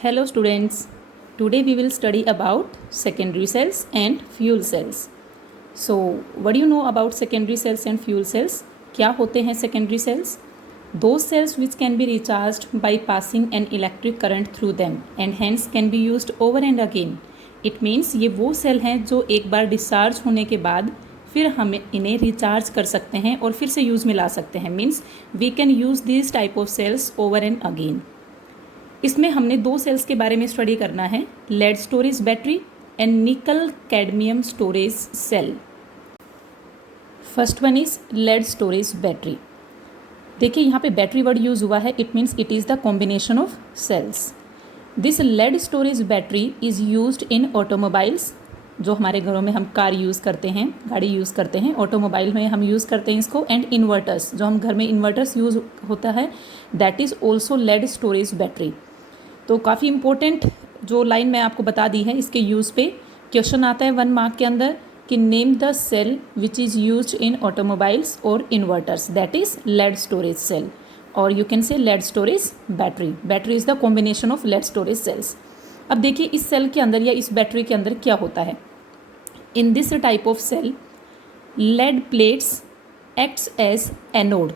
Hello students, today we will study about secondary cells and fuel cells. So what do you know about secondary cells and fuel cells? क्या होते हैं secondary cells? Those cells which can be recharged by passing an electric current through them and hence can be used over and again. It means ये वो cell हैं जो एक बार discharge होने के बाद फिर हम इन्हें रिचार्ज कर सकते हैं और फिर से यूज़ में ला सकते हैं. Means we can use this type of cells over and again. इसमें हमने दो सेल्स के बारे में स्टडी करना है, lead storage battery and nickel cadmium storage cell. First one is lead storage battery. देखिए यहाँ पे बैटरी वर्ड यूज़ हुआ है. It means it is the combination of cells. This lead storage battery is used in automobiles. जो हमारे घरों में हम कार यूज़ करते हैं, गाड़ी यूज़ करते हैं, ऑटोमोबाइल में हम यूज़ करते हैं इसको. एंड इन्वर्टर्स, जो हम घर में इन्वर्टर्स यूज़ होता है, that is also lead storage battery. तो काफ़ी इंपॉर्टेंट जो लाइन मैं आपको बता दी है, इसके यूज़ पे क्वेश्चन आता है 1 मार्क के अंदर कि name the cell which is used in automobiles और inverters, that is lead storage cell, और you can say lead storage battery. Battery is the combination of lead storage cells. अब देखिए इस सेल के अंदर या इस बैटरी के अंदर क्या होता है. In this type of cell lead plates acts as anode.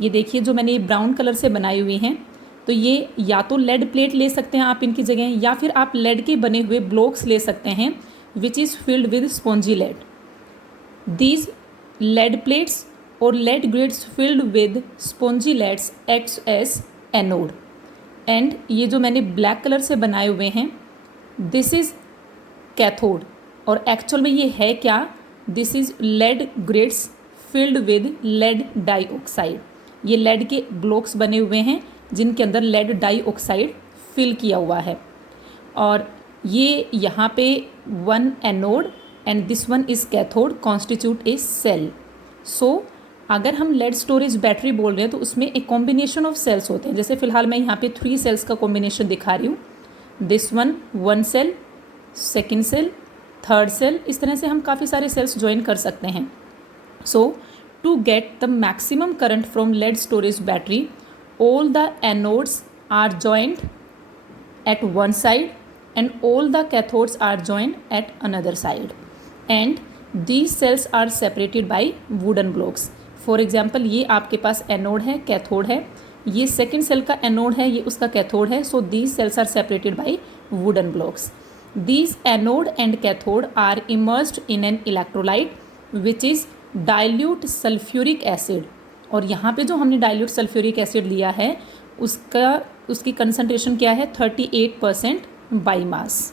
ये देखिए जो मैंने ये ब्राउन कलर से बनाई हुई हैं, तो ये या तो लेड प्लेट ले सकते हैं आप इनकी जगह, या फिर आप लेड के बने हुए ब्लॉक्स ले सकते हैं which is filled with spongy lead. These lead plates और lead grids filled with spongy leads acts as anode. And ये जो मैंने ब्लैक कलर से बनाए हुए हैं, दिस इज़ कैथोड. और एक्चुअल में ये है क्या, this is lead grids filled with lead dioxide. ये लेड के ब्लॉक्स बने हुए हैं जिनके अंदर लेड डाइऑक्साइड फिल किया हुआ है. और ये यहाँ पे 1 anode and this 1 is cathode constitute a cell. So अगर हम लेड स्टोरेज बैटरी बोल रहे हैं तो उसमें एक कॉम्बिनेशन ऑफ सेल्स होते हैं. जैसे फिलहाल मैं यहाँ पे 3 सेल्स का कॉम्बिनेशन दिखा रही हूँ. This 1 cell, second cell, third cell. इस तरह से हम काफ़ी सारे सेल्स ज्वाइन कर सकते हैं. So to get the maximum current from lead storage battery, all the anodes are joined at one side and all the cathodes are joined at another side, and these cells are separated by wooden blocks. For example, ये आपके पास anode है, cathode है, ये second cell का anode है, ये उसका cathode है. सो these cells are separated by wooden blocks. These anode and cathode are immersed in an electrolyte which is dilute sulfuric acid. और यहाँ पे जो हमने डाइल्यूट सल्फ्यूरिक एसिड लिया है उसकी कंसंट्रेशन क्या है, 38% by mass.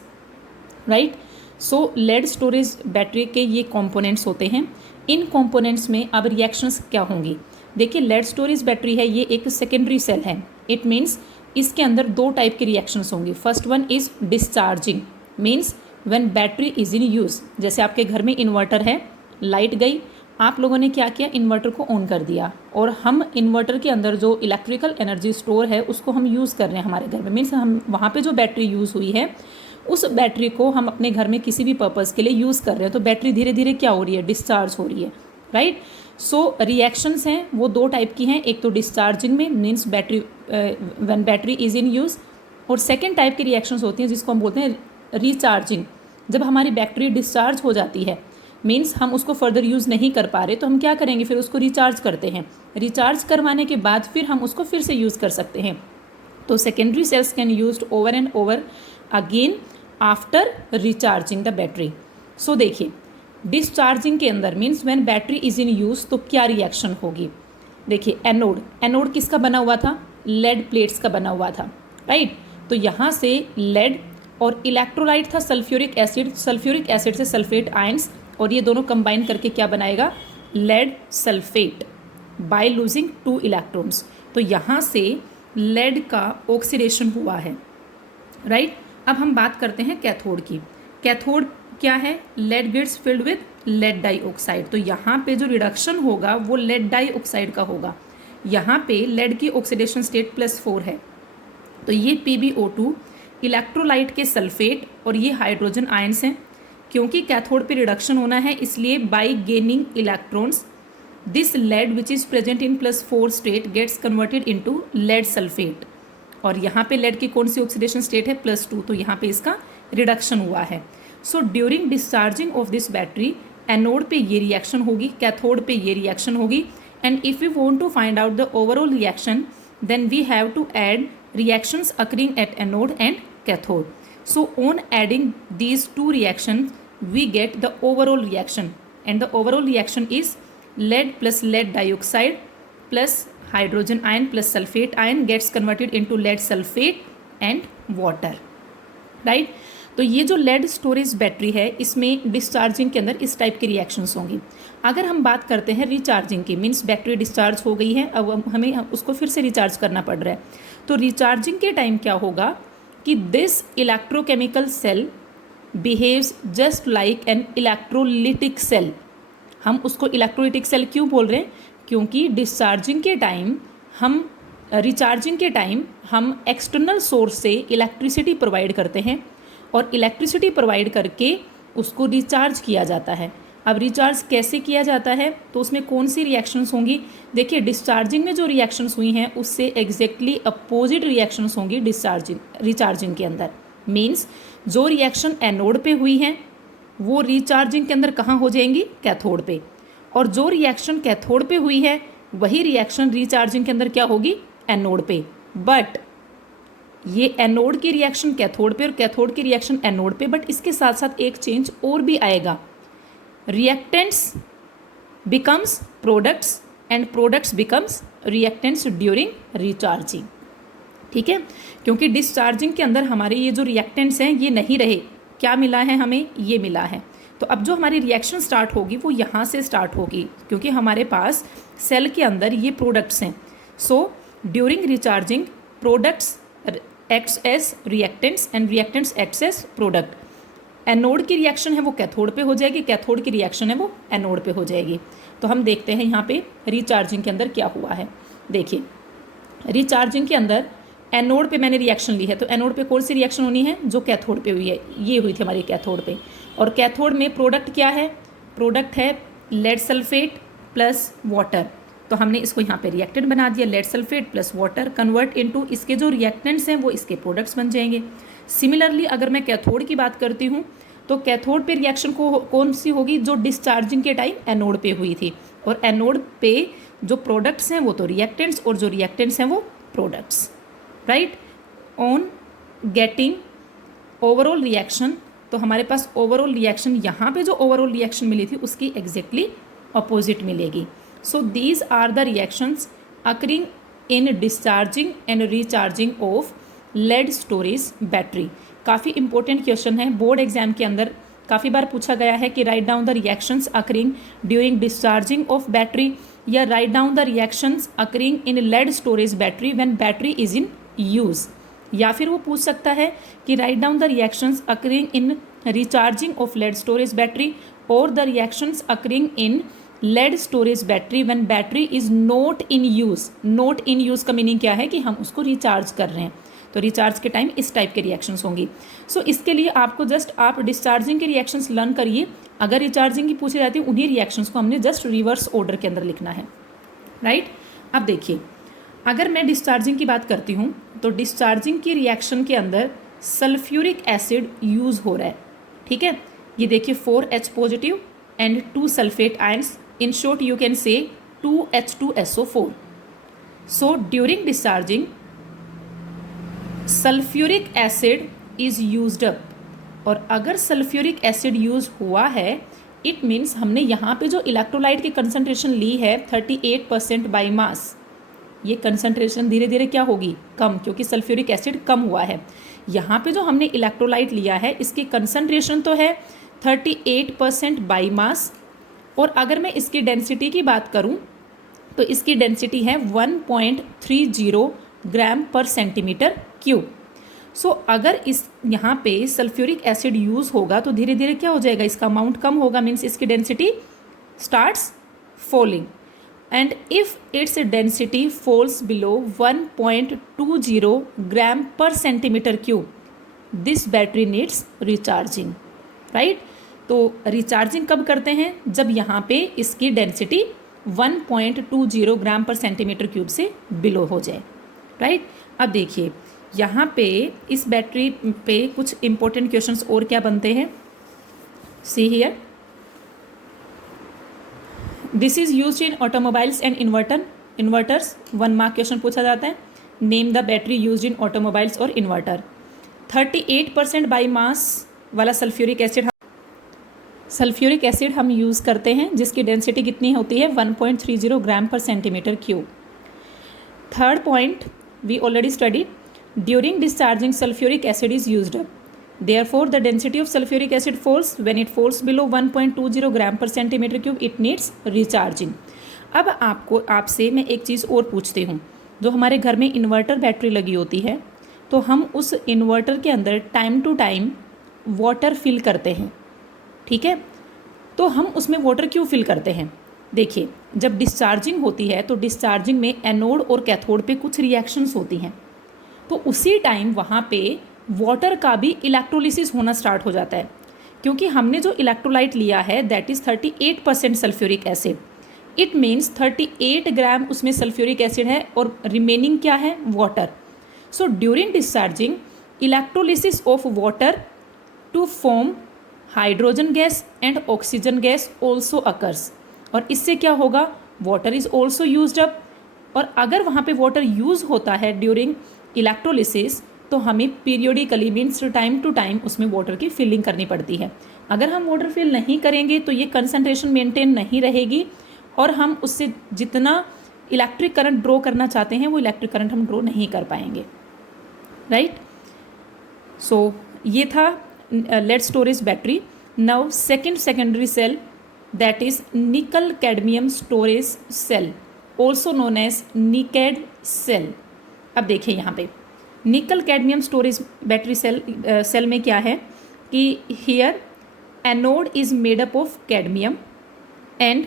Right. So lead storage battery के ये कंपोनेंट्स होते हैं. इन कंपोनेंट्स में अब रिएक्शंस क्या होंगी. देखिए लेड स्टोरेज बैटरी है, ये एक सेकेंडरी सेल है. इट मीन्स इसके अंदर 2 टाइप की रिएक्शंस होंगी. First one is discharging. Means when battery is in use. जैसे आपके घर में इन्वर्टर है, लाइट गई, आप लोगों ने क्या किया, इन्वर्टर को ऑन कर दिया और हम इन्वर्टर के अंदर जो इलेक्ट्रिकल एनर्जी स्टोर है उसको हम यूज़ कर रहे हैं हमारे घर में. मीन्स हम वहाँ पे जो बैटरी यूज़ हुई है उस बैटरी को हम अपने घर में किसी भी पर्पज़ के लिए यूज़ कर रहे हैं. तो बैटरी धीरे धीरे क्या हो रही है, डिस्चार्ज हो रही है. राइट. सो रिएक्शंस हैं वो 2 टाइप की हैं. एक तो डिस्चार्जिंग में, means battery when battery is in use, और सेकेंड टाइप की रिएक्शंस होती हैं जिसको हम बोलते हैं रिचार्जिंग. जब हमारी बैटरी डिस्चार्ज हो जाती है, मीन्स हम उसको फर्दर यूज़ नहीं कर पा रहे, तो हम क्या करेंगे, फिर उसको रिचार्ज करते हैं. रिचार्ज करवाने के बाद फिर हम उसको फिर से यूज़ कर सकते हैं. तो secondary cells can used over and over again after recharging the battery. So देखिए डिस्चार्जिंग के अंदर means when battery is in use तो क्या रिएक्शन होगी. देखिए एनोड किसका बना हुआ था, लेड प्लेट्स का बना हुआ था. राइट. तो यहाँ से लेड और इलेक्ट्रोलाइट था सल्फ्यूरिक एसिड. सल्फ्यूरिक एसिड से सल्फेट आयंस, और ये दोनों कंबाइन करके क्या बनाएगा, lead sulphate by losing 2 electrons. तो यहाँ से लेड का ऑक्सीडेशन हुआ है. राइट. अब हम बात करते हैं कैथोड की. कैथोड क्या है, lead gets filled with lead dioxide. तो यहाँ पे जो रिडक्शन होगा वो लेड डाइऑक्साइड का होगा. यहाँ पे लेड की ऑक्सीडेशन स्टेट +4 है. तो ये PbO2 इलेक्ट्रोलाइट के सल्फेट और ये हाइड्रोजन आयंस हैं. क्योंकि कैथोड पे रिडक्शन होना है इसलिए by gaining electrons this lead which is present in +4 state gets converted into lead sulphate. और यहाँ पे लेड की कौन सी ऑक्सीडेशन स्टेट है, +2, तो यहाँ पे इसका रिडक्शन हुआ है। So during discharging of this battery anode पे ये रिएक्शन होगी, कैथोड पे ये रिएक्शन होगी, and if we want to find out the overall reaction then we have to add reactions occurring at anode and cathode. So on adding these two reactions we get the overall reaction, and the overall reaction is lead plus lead dioxide plus hydrogen ion plus sulfate ion gets converted into lead sulfate and water, right? तो ये जो lead storage battery है इसमें discharging के अंदर इस type की reactions होंगी। अगर हम बात करते हैं रिचार्जिंग की, मीन्स बैटरी डिस्चार्ज हो गई है, अब हमें उसको फिर से रिचार्ज करना पड़ रहा है, तो रिचार्जिंग के टाइम क्या होगा कि this electrochemical cell behaves just like an electrolytic cell. हम उसको इलेक्ट्रोलिटिक सेल क्यों बोल रहे हैं, क्योंकि डिस्चार्जिंग के टाइम हम रिचार्जिंग के टाइम हम एक्सटर्नल सोर्स से इलेक्ट्रिसिटी प्रोवाइड करते हैं और इलेक्ट्रिसिटी प्रोवाइड करके उसको रिचार्ज किया जाता है। अब रिचार्ज कैसे किया जाता है, तो उसमें कौन सी रिएक्शंस होंगी, देखिए डिस्चार्जिंग में जो रिएक्शंस हुई हैं उससे एग्जैक्टली अपोजिट रिएक्शंस होंगी रिचार्जिंग के अंदर। मीन्स जो रिएक्शन एनोड पे हुई हैं वो रिचार्जिंग के अंदर कहाँ हो जाएंगी, कैथोड पे, और जो रिएक्शन कैथोड पे हुई है वही रिएक्शन रिचार्जिंग के अंदर क्या होगी, एनोड पे। बट ये एनोड की रिएक्शन कैथोड पे और कैथोड की रिएक्शन एनोड पे, बट इसके साथ साथ एक चेंज और भी आएगा, reactants becomes products and products becomes reactants during recharging. ठीक है, क्योंकि डिस्चार्जिंग के अंदर हमारे ये जो रिएक्टेंट्स हैं ये नहीं रहे, क्या मिला है हमें, ये मिला है। तो अब जो हमारी रिएक्शन स्टार्ट होगी वो यहाँ से स्टार्ट होगी, क्योंकि हमारे पास सेल के अंदर ये प्रोडक्ट्स हैं। So during recharging products acts as reactants and reactants acts as product. Anode की रिएक्शन है वो कैथोड पे हो जाएगी, कैथोड की रिएक्शन है वो एनोड पे हो जाएगी। तो हम देखते हैं यहाँ पे रिचार्जिंग के अंदर क्या हुआ है। देखिए रिचार्जिंग के अंदर एनोड पे मैंने रिएक्शन ली है, तो एनोड पे कौन सी रिएक्शन होनी है, जो कैथोड पे हुई है, ये हुई थी हमारी कैथोड पे। और कैथोड में प्रोडक्ट क्या है, प्रोडक्ट है लेड सल्फेट प्लस वाटर, तो हमने इसको यहाँ पे रिएक्टेंट बना दिया, lead sulphate plus water convert into इसके जो रिएक्टेंट्स हैं वो इसके प्रोडक्ट्स बन जाएंगे। सिमिलरली अगर मैं कैथोड की बात करती हूँ तो कैथोड पे रिएक्शन कौन सी होगी, जो डिस्चार्जिंग के टाइम एनोड पे हुई थी, और एनोड पे जो प्रोडक्ट्स हैं वो तो रिएक्टेंट्स और जो रिएक्टेंट्स हैं वो products, right. On getting overall reaction, तो हमारे पास ओवरऑल रिएक्शन यहाँ पे जो ओवरऑल रिएक्शन मिली थी उसकी एग्जैक्टली अपोजिट मिलेगी। So these are the reactions occurring in discharging and recharging of lead storage battery. काफ़ी इंपॉर्टेंट क्वेश्चन है, बोर्ड एग्जाम के अंदर काफ़ी बार पूछा गया है कि write down the reactions occurring during discharging of battery, या write down the reactions occurring in lead storage battery when battery is in use, या फिर वो पूछ सकता है कि write down the reactions occurring in recharging of lead storage battery और the reactions occurring in lead storage battery when battery is not in use. Not in use का meaning क्या है कि हम उसको रिचार्ज कर रहे हैं, तो रिचार्ज के टाइम इस टाइप के रिएक्शंस होंगी। सो इसके लिए आपको जस्ट आप डिस्चार्जिंग के रिएक्शंस लर्न करिए, अगर रिचार्जिंग की पूछी जाती है उन्हीं रिएक्शंस को हमने जस्ट रिवर्स ऑर्डर के अंदर लिखना है, राइट। अब देखिए अगर मैं डिस्चार्जिंग की बात करती हूँ तो डिस्चार्जिंग की रिएक्शन के अंदर सल्फ्यूरिक एसिड यूज़ हो रहा है, ठीक है। ये देखिए 4H positive and 2 sulphate ions, in short you can से 2H2SO4। So during discharging sulphuric acid is used up, और अगर सल्फ्यूरिक एसिड यूज़ हुआ है इट मीन्स हमने यहाँ पे जो इलेक्ट्रोलाइट की कंसंट्रेशन ली है 38% बाई मास, ये कंसंट्रेशन धीरे धीरे क्या होगी, कम, क्योंकि सल्फ्यूरिक एसिड कम हुआ है। यहाँ पे जो हमने इलेक्ट्रोलाइट लिया है इसकी कंसंट्रेशन तो है 38% बाई मास, और अगर मैं इसकी डेंसिटी की बात करूँ तो इसकी डेंसिटी है 1.30 ग्राम पर सेंटीमीटर क्यूब। सो अगर इस यहाँ पे सल्फ्यूरिक एसिड यूज़ होगा तो धीरे धीरे क्या हो जाएगा, इसका अमाउंट कम होगा, मीन्स इसकी density starts falling, and if its density falls below 1.20 ग्राम पर centimetre cube this battery needs recharging, right. तो रिचार्जिंग कब करते हैं, जब यहाँ पे इसकी डेंसिटी 1.20 ग्राम पर सेंटीमीटर क्यूब से बिलो हो जाए, राइट। अब देखिए यहाँ पे इस बैटरी पे कुछ इंपॉर्टेंट क्वेश्चंस और क्या बनते हैं, see here, this is used in automobiles and inverters, 1 mark question पूछा जाता है। Name the battery used in automobiles और इन्वर्टर। 38% बाई मास वाला सल्फ्यूरिक एसिड हम यूज़ करते हैं, जिसकी डेंसिटी कितनी होती है 1.30 ग्राम पर centimetre cube. Third point we already study, during discharging sulphuric acid is used up, therefore the density of sulfuric acid falls when it falls below 1.20 ग्राम पर centimetre cube, it needs recharging। अब आपसे मैं एक चीज़ और पूछती हूँ, जो हमारे घर में इन्वर्टर बैटरी लगी होती है तो हम उस इन्वर्टर के अंदर time to time water fill करते हैं, ठीक है, तो हम उसमें वाटर क्यों फिल करते हैं? देखिए, जब डिस्चार्जिंग होती है तो डिस्चार्जिंग में एनोड और कैथोड पे कुछ रिएक्शंस होती हैं, तो उसी टाइम वहाँ पे वाटर का भी इलेक्ट्रोलिसिस होना स्टार्ट हो जाता है, क्योंकि हमने जो इलेक्ट्रोलाइट लिया है that is 38% sulphuric acid, it means 38 gram उसमें सल्फ्यूरिक एसिड है और रिमेनिंग क्या है, water. So during discharging electrolysis of water to form hydrogen gas and oxygen gas also occurs, और इससे क्या होगा, water is also used up, और अगर वहाँ पे वाटर यूज़ होता है ड्यूरिंग इलेक्ट्रोलिसिस तो हमें periodically means time to time उसमें वाटर की फिलिंग करनी पड़ती है। अगर हम वाटर फिल नहीं करेंगे तो ये कंसंट्रेशन मेंटेन नहीं रहेगी और हम उससे जितना इलेक्ट्रिक करंट ड्रॉ करना चाहते हैं वो इलेक्ट्रिक करंट हम ड्रॉ नहीं कर पाएंगे, राइट। सो ये था lead storage battery. Now secondary cell that is nickel cadmium storage cell, also known as nicad cell. अब देखिए यहाँ पे निकल कैडमियम स्टोरेज बैटरी सेल में क्या है कि here anode is made up of cadmium and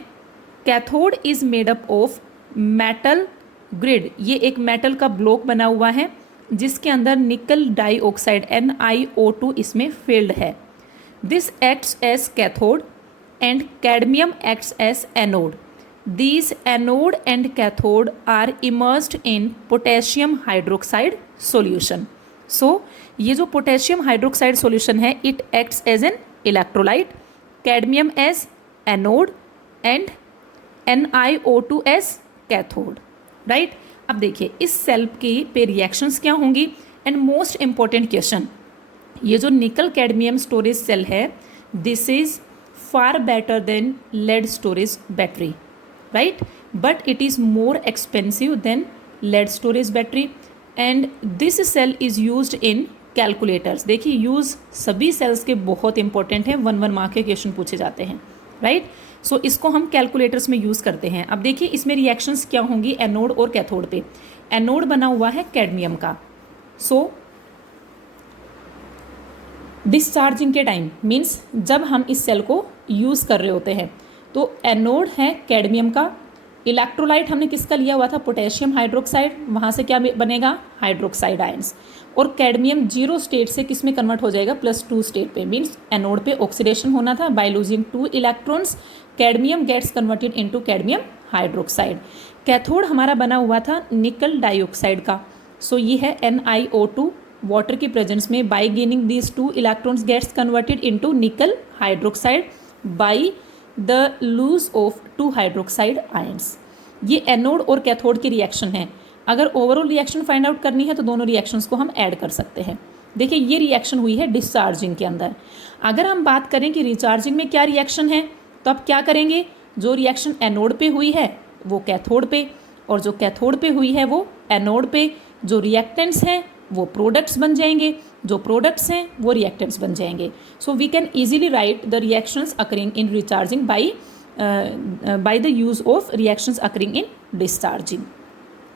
cathode is made up of metal grid. ये एक मेटल का ब्लॉक बना हुआ है जिसके अंदर निकल डाइऑक्साइड NiO2 इसमें फिल्ड है। This acts as cathode and cadmium acts as anode. These anode and cathode are immersed in potassium hydroxide solution. So ये जो potassium hydroxide solution है it acts as an electrolyte, cadmium as anode and NiO2 as cathode, right? अब देखिए इस cell की पे reactions क्या होंगी एंड मोस्ट इम्पॉर्टेंट क्वेश्चन, ये जो निकल कैडमियम स्टोरेज सेल है this is far better than lead storage battery, right, but it is more expensive than lead storage battery and this cell is used in calculators। देखिए use सभी sales के बहुत important हैं, 1 mark के question पूछे जाते हैं, राइट। सो इसको हम कैलकुलेटर्स में यूज़ करते हैं। अब देखिए इसमें रिएक्शंस क्या होंगी एनोड और कैथोड पे। एनोड बना हुआ है कैडमियम का, सो डिस्चार्जिंग के टाइम मीन्स जब हम इस सेल को यूज़ कर रहे होते हैं तो एनोड है कैडमियम का, इलेक्ट्रोलाइट हमने किसका लिया हुआ था पोटेशियम हाइड्रोक्साइड, वहाँ से क्या बनेगा हाइड्रोक्साइड आयंस, और कैडमियम 0 स्टेट से किस में कन्वर्ट हो जाएगा +2 स्टेट पे, मीन्स एनोड पे ऑक्सीडेशन होना था, by losing 2 electrons cadmium gets converted into cadmium hydroxide. Cathode हमारा बना हुआ था निकल डाइऑक्साइड का, सो ये है NiO2, वाटर की प्रेजेंस में by gaining these 2 electrons gets converted into nickel hydroxide by the lose of 2 hydroxide ions. ये एनोड और कैथोड की रिएक्शन है। अगर ओवरऑल रिएक्शन फाइंड आउट करनी है तो दोनों रिएक्शंस को हम ऐड कर सकते हैं। देखिए ये रिएक्शन हुई है डिस्चार्जिंग के अंदर। अगर हम बात करें कि रिचार्जिंग में क्या रिएक्शन है तो आप क्या करेंगे, जो रिएक्शन एनोड पे हुई है वो कैथोड पे और जो कैथोड पे हुई है वो एनोड पे, जो रिएक्टेंट्स हैं वो प्रोडक्ट्स बन जाएंगे, जो प्रोडक्ट्स हैं वो रिएक्टेंट्स बन जाएंगे। So we can easily write the reactions occurring in recharging by the use of reactions occurring in discharging,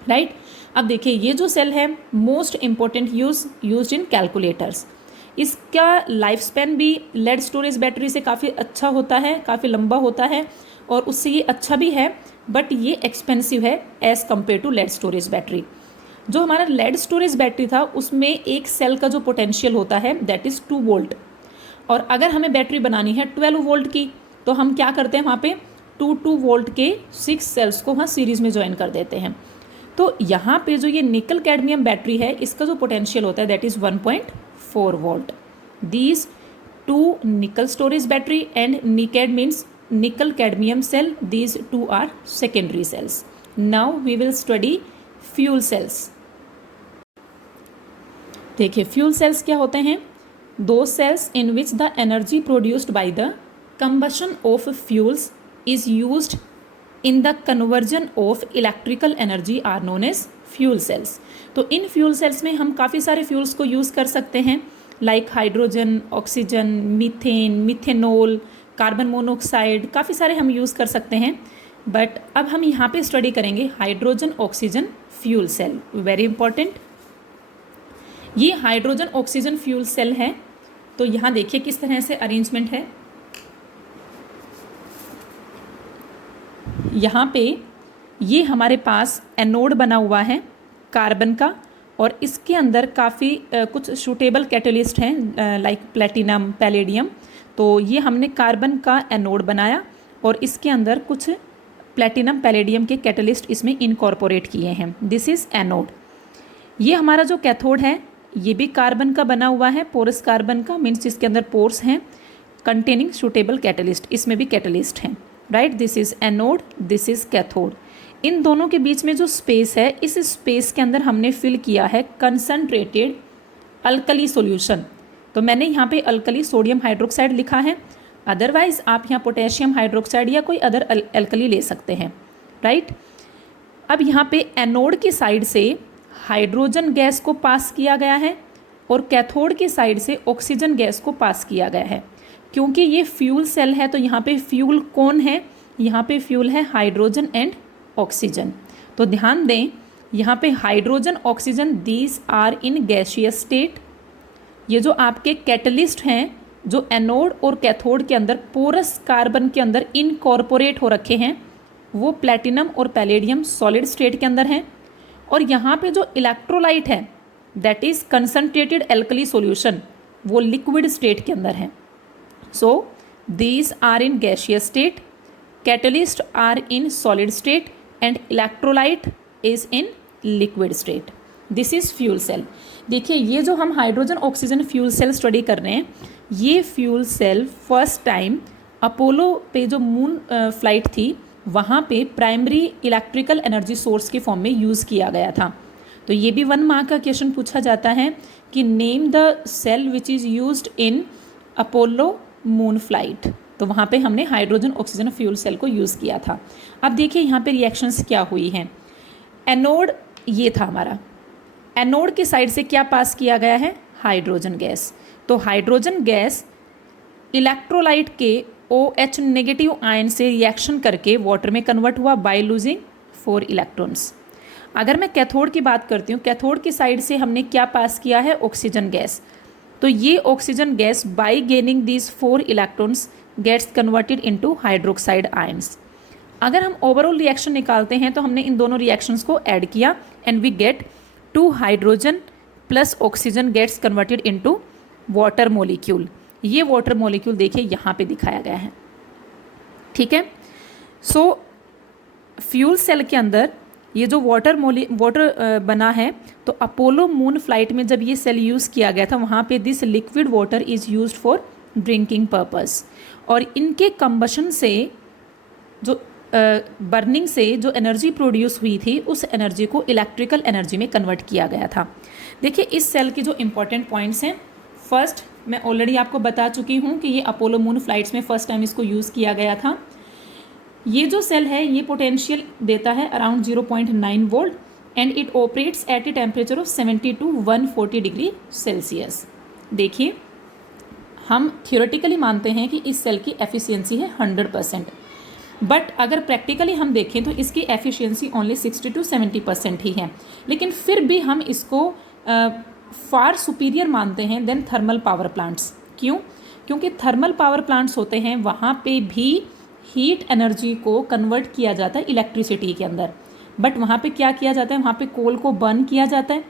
right. अब देखिए ये जो सेल है most important used in calculators. इसका लाइफ स्पैन भी लेड स्टोरेज बैटरी से काफ़ी अच्छा होता है, काफ़ी लंबा होता है और उससे ये अच्छा भी है, बट ये एक्सपेंसिव है as compare to lead storage battery. जो हमारा लेड स्टोरेज बैटरी था उसमें एक सेल का जो पोटेंशियल होता है दैट इज़ 2 वोल्ट, और अगर हमें बैटरी बनानी है 12 वोल्ट की तो हम क्या करते हैं वहाँ पे 2 वोल्ट के 6 सेल्स को वहाँ सीरीज़ में ज्वाइन कर देते हैं। तो यहाँ पे जो ये निकल कैडमियम बैटरी है इसका जो पोटेंशियल होता है that is 1.4 volt. These two nickel storage battery and nicad means nickel cadmium cell, these two are secondary cells. Now we will study fuel cells. देखिए फ्यूल सेल्स क्या होते हैं? Those cells in which the energy produced by the combustion of fuels is used in the conversion of electrical energy are known as fuel cells. तो इन fuel cells में हम काफ़ी सारे फ्यूल्स को यूज़ कर सकते हैं, like hydrogen, oxygen, methane, methanol, carbon monoxide, काफ़ी सारे हम यूज़ कर सकते हैं. बट अब हम यहाँ पे स्टडी करेंगे hydrogen oxygen fuel cell. Very important. ये हाइड्रोजन ऑक्सीजन फ्यूल सेल है. तो यहाँ देखिए किस तरह से अरेंजमेंट है. यहाँ पे ये हमारे पास एनोड बना हुआ है कार्बन का, और इसके अंदर काफ़ी कुछ सूटेबल कैटलिस्ट हैं लाइक प्लेटिनम, पैलेडियम. तो ये हमने कार्बन का एनोड बनाया और इसके अंदर कुछ प्लेटिनम, पैलेडियम के कैटलिस्ट इसमें इनकॉर्पोरेट किए हैं. This is anode. ये हमारा जो कैथोड है ये भी कार्बन का बना हुआ है, पोरस कार्बन का, मीन्स जिसके अंदर पोर्स हैं कंटेनिंग सूटेबल कैटलिस्ट. इसमें भी कैटलिस्ट हैं, right. This is anode, this is cathode. इन दोनों के बीच में जो स्पेस है, इस स्पेस के अंदर हमने फिल किया है कंसनट्रेटेड अल्कली सॉल्यूशन. तो मैंने यहाँ पे अल्कली सोडियम हाइड्रोक्साइड लिखा है, अदरवाइज आप यहाँ पोटेशियम हाइड्रोक्साइड या कोई अदर अल्कली ले सकते हैं, राइट. अब यहाँ पे एनोड की साइड से हाइड्रोजन गैस को पास किया गया है और कैथोड की साइड से ऑक्सीजन गैस को पास किया गया है. क्योंकि ये फ्यूल सेल है तो यहाँ पे फ्यूल कौन है? यहाँ पे फ्यूल है हाइड्रोजन एंड ऑक्सीजन. तो ध्यान दें यहाँ पे hydrogen, oxygen, these are in gaseous state. ये जो आपके कैटलिस्ट हैं जो एनोड और कैथोड के अंदर पोरस कार्बन के अंदर इनकॉर्पोरेट हो रखे हैं, वो प्लैटिनम और पैलेडियम सॉलिड स्टेट के अंदर हैं. और यहाँ पे जो इलेक्ट्रोलाइट है that is concentrated alkali solution, वो लिक्विड स्टेट के अंदर है. So these are in gaseous state, catalyst are in solid state and electrolyte is in liquid state. This is fuel cell. देखिए ये जो हम hydrogen oxygen fuel cell study कर रहे हैं, ये fuel cell first time Apollo पे जो मून फ्लाइट थी वहाँ पे प्राइमरी इलेक्ट्रिकल एनर्जी सोर्स के फॉर्म में यूज़ किया गया था. तो ये भी 1 मार्क का क्वेश्चन पूछा जाता है कि name the cell which is used in Apollo moon flight. तो वहाँ पे हमने हाइड्रोजन ऑक्सीजन फ्यूल सेल को यूज़ किया था. अब देखिए यहाँ पे रिएक्शंस क्या हुई हैं. एनोड ये था हमारा, एनोड की साइड से क्या पास किया गया है? Hydrogen gas. तो हाइड्रोजन गैस इलेक्ट्रोलाइट के OH नेगेटिव आयन से रिएक्शन करके वाटर में कन्वर्ट हुआ बाय लूजिंग 4 इलेक्ट्रॉन्स. अगर मैं कैथोड की बात करती हूँ, कैथोड की साइड से हमने क्या पास किया है? Oxygen gas. तो ये oxygen gas by gaining these 4 electrons gets converted into hydroxide ions. अगर हम ओवरऑल रिएक्शन निकालते हैं तो हमने इन दोनों रिएक्शंस को ऐड किया and we get 2 hydrogen plus oxygen gets converted into water molecule. ये वाटर मॉलिक्यूल देखिए यहाँ पे दिखाया गया है, ठीक है. सो फ्यूल सेल के अंदर ये जो वाटर बना है, तो अपोलो मून फ्लाइट में जब ये सेल यूज़ किया गया था वहाँ पे this liquid water is used for drinking purpose. और इनके कंबशन से जो बर्निंग से जो एनर्जी प्रोड्यूस हुई थी उस एनर्जी को इलेक्ट्रिकल एनर्जी में कन्वर्ट किया गया था. देखिए इस सेल के जो इम्पोर्टेंट पॉइंट्स हैं, फर्स्ट मैं ऑलरेडी आपको बता चुकी हूँ कि ये अपोलो मून फ्लाइट्स में फर्स्ट टाइम इसको यूज़ किया गया था. ये जो सेल है ये पोटेंशियल देता है around 0.9 volt and it operates at a temperature of 70 to 140 degree Celsius. देखिए हम थियोरेटिकली मानते हैं कि इस सेल की एफिशिएंसी है 100%, बट अगर प्रैक्टिकली हम देखें तो इसकी एफिशिएंसी ओनली 60 to 70% ही है. लेकिन फिर भी हम इसको फार सुपीरियर मानते हैं देन थर्मल पावर प्लांट्स. क्यों? क्योंकि थर्मल पावर प्लांट्स होते हैं वहाँ पे भी हीट एनर्जी को कन्वर्ट किया जाता है इलेक्ट्रिसिटी के अंदर, बट वहाँ पे क्या किया जाता है? वहाँ पे कोल को बर्न किया जाता है,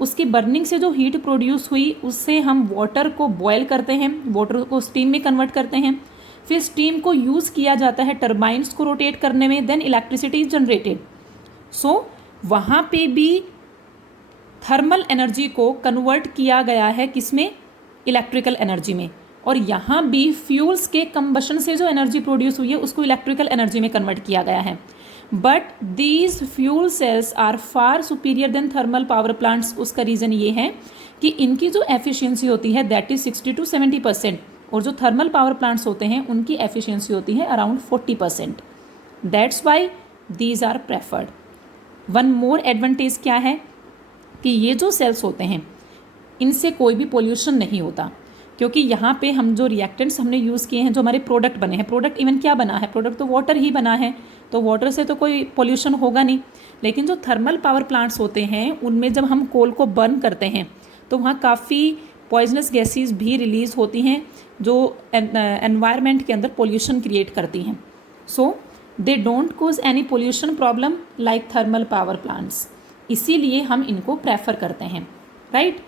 उसकी बर्निंग से जो हीट प्रोड्यूस हुई उससे हम वाटर को बॉयल करते हैं, वाटर को स्टीम में कन्वर्ट करते हैं, फिर स्टीम को यूज़ किया जाता है टर्बाइन्स को रोटेट करने में, देन इलेक्ट्रिसिटी इज जनरेटेड. सो वहाँ पे भी थर्मल एनर्जी को कन्वर्ट किया गया है किसमें, इलेक्ट्रिकल एनर्जी में। और यहाँ भी फ्यूल्स के कंबशन से जो एनर्जी प्रोड्यूस हुई है उसको इलेक्ट्रिकल एनर्जी में कन्वर्ट किया गया है। But these fuel cells are far superior than thermal power plants. उसका रीज़न ये है कि इनकी जो एफिशिएंसी होती है दैट इज 60 to 70%, और जो थर्मल पावर प्लांट्स होते हैं उनकी एफिशिएंसी होती है around 40%। That's why these are preferred. One more advantage क्या है कि ये जो सेल्स होते हैं इनसे कोई भी पोल्यूशन नहीं होता, क्योंकि यहाँ पे हम जो रिएक्टेंट्स हमने यूज़ किए हैं, जो हमारे प्रोडक्ट बने हैं, प्रोडक्ट इवन क्या बना है, प्रोडक्ट तो वाटर ही बना है, तो वाटर से तो कोई पोल्यूशन होगा नहीं। लेकिन जो थर्मल पावर प्लांट्स होते हैं उनमें जब हम कोल को बर्न करते हैं तो वहाँ काफ़ी पॉइजनस गैसेस भी रिलीज़ होती हैं जो एनवायरनमेंट के अंदर पोल्यूशन क्रिएट करती हैं। So they don't cause any pollution problem like thermal power plants, इसीलिए हम इनको प्रेफर करते हैं, राइट।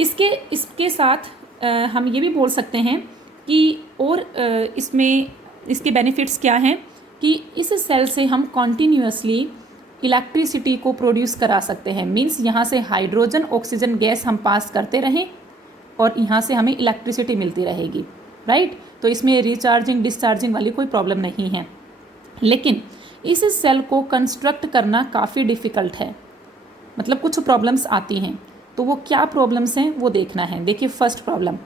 इसके साथ हम ये भी बोल सकते हैं कि और इसमें इसके बेनिफिट्स क्या हैं कि इस सेल से हम कॉन्टीन्यूअसली इलेक्ट्रिसिटी को प्रोड्यूस करा सकते हैं। मींस यहाँ से हाइड्रोजन ऑक्सीजन गैस हम पास करते रहें और यहाँ से हमें इलेक्ट्रिसिटी मिलती रहेगी, राइट। तो इसमें रिचार्जिंग डिस्चार्जिंग वाली कोई प्रॉब्लम नहीं है। लेकिन इस सेल को कंस्ट्रक्ट करना काफ़ी डिफ़िकल्ट है, मतलब कुछ प्रॉब्लम्स आती हैं। तो वो क्या प्रॉब्लम्स हैं वो देखना है। देखिए, फर्स्ट प्रॉब्लम,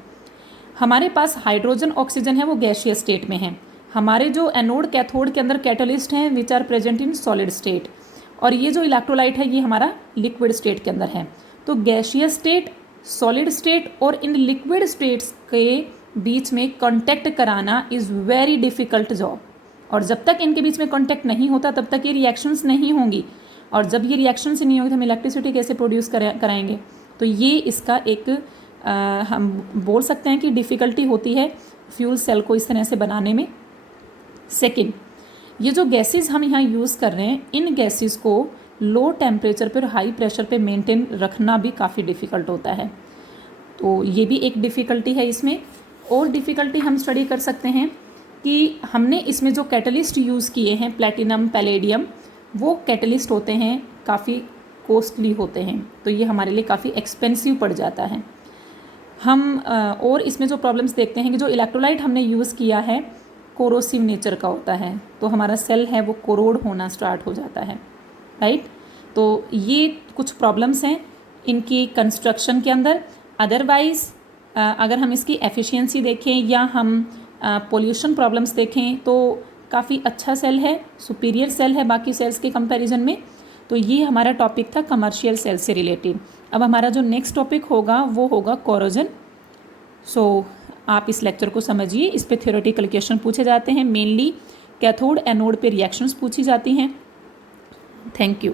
हमारे पास हाइड्रोजन ऑक्सीजन है वो गैसियस स्टेट में है। हमारे जो एनोड कैथोड के अंदर कैटलिस्ट हैं which are present in solid state, और ये जो इलेक्ट्रोलाइट है ये हमारा लिक्विड स्टेट के अंदर है। तो गैसियस स्टेट, सॉलिड स्टेट और इन लिक्विड स्टेट्स के बीच में कॉन्टैक्ट कराना इज़ वेरी डिफ़िकल्ट जॉब। और जब तक इनके बीच में कॉन्टैक्ट नहीं होता तब तक ये रिएक्शंस नहीं होंगी, और जब ये रिएक्शंस नहीं होंगी तो हम इलेक्ट्रिसिटी कैसे प्रोड्यूस कराएंगे। तो ये इसका एक हम बोल सकते हैं कि डिफ़िकल्टी होती है फ्यूल सेल को इस तरह से बनाने में। सेकंड, ये जो गैसेस हम यहाँ यूज़ कर रहे हैं इन गैसेस को लो टेम्परेचर पर हाई प्रेशर पे मेंटेन रखना भी काफ़ी डिफ़िकल्ट होता है। तो ये भी एक डिफ़िकल्टी है इसमें। और डिफ़िकल्टी हम स्टडी कर सकते हैं कि हमने इसमें जो कैटलिस्ट यूज़ किए हैं प्लैटिनम पैलेडियम, वो कैटलिस्ट होते हैं काफ़ी कॉस्टली होते हैं, तो ये हमारे लिए काफ़ी एक्सपेंसिव पड़ जाता है। हम और इसमें जो प्रॉब्लम्स देखते हैं कि जो इलेक्ट्रोलाइट हमने यूज़ किया है कोरोसिव नेचर का होता है, तो हमारा सेल है वो कोरोड होना स्टार्ट हो जाता है, राइट। तो ये कुछ प्रॉब्लम्स हैं इनकी कंस्ट्रक्शन के अंदर। अदरवाइज़ अगर हम इसकी एफिशिएंसी देखें या हम पोल्यूशन प्रॉब्लम्स देखें तो काफ़ी अच्छा सेल है, सुपीरियर सेल है बाकी सेल्स के कंपैरिजन में। तो ये हमारा टॉपिक था कमर्शियल सेल से रिलेटेड। अब हमारा जो नेक्स्ट टॉपिक होगा वो होगा कोरोजन। सो आप इस लेक्चर को समझिए, इस पे थ्योरेटिकल क्वेश्चन पूछे जाते हैं, मेनली कैथोड एनोड पे रिएक्शंस पूछी जाती हैं। Thank you.